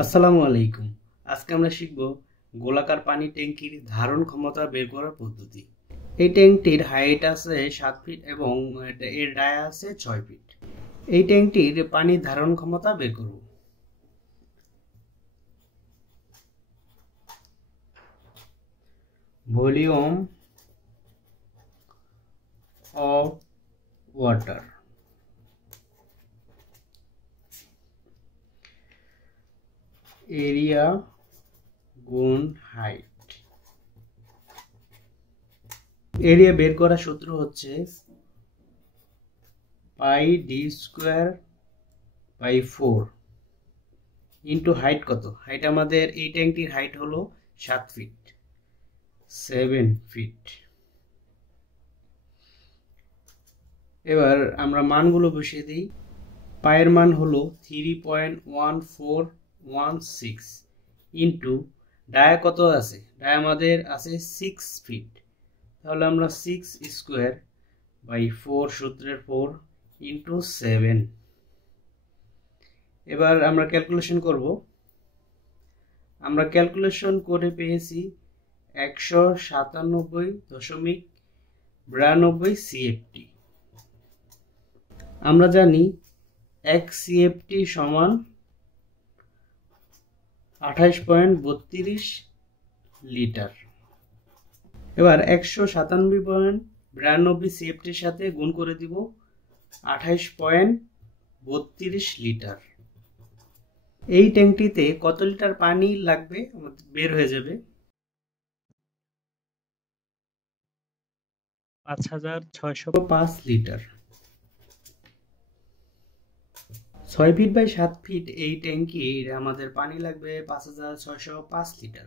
আসসালামু আলাইকুম। আজকে আমরা শিখব গোলাকার পানি ট্যাঙ্কির ধারণ ক্ষমতা বের করার পদ্ধতি। এই ট্যাঙ্কটির হাইট আছে 7 ফিট এবং এর ডায়া আছে 6 ফিট। এই ট্যাঙ্কটির পানি ধারণ ক্ষমতা বের করব। ভলিউম অফ ওয়াটার, এরিয়া গুণ হাইট। এরিয়া বের করার সূত্র হচ্ছে pi D square by 4 into height. কত হাইট? আমাদের এই ট্যাঙ্কটির হাইট হলো 7 ফিট, 7 ফিট। এবার আমরা মানগুলো বসিয়ে দিই। পায়ের মান হলো 3.1416 ইন্টু ডায়া কত আছে? ডায়া আমাদের আছে 6 ফিট, তাহলে আমরা 6 স্কোয়ার বাই 4 সূত্রের 4 ইন্টু 7। এবার আমরা ক্যালকুলেশন করব। আমরা ক্যালকুলেশন করে পেয়েছি 197.92 সিএফটি। আমরা জানি 1 সিএফটি সমান 28.32 লিটার। এবার 197.92 সিএফটির সাথে গুণ করে দিব 28.32 লিটার। এই ট্যাঙ্কটিতে কত লিটার পানি লাগবে বের হয়ে যাবে 5605 লিটার। 6 ফিট বাই 7 ফিট এই ট্যাঙ্কির আমাদের পানি লাগবে 5605 লিটার।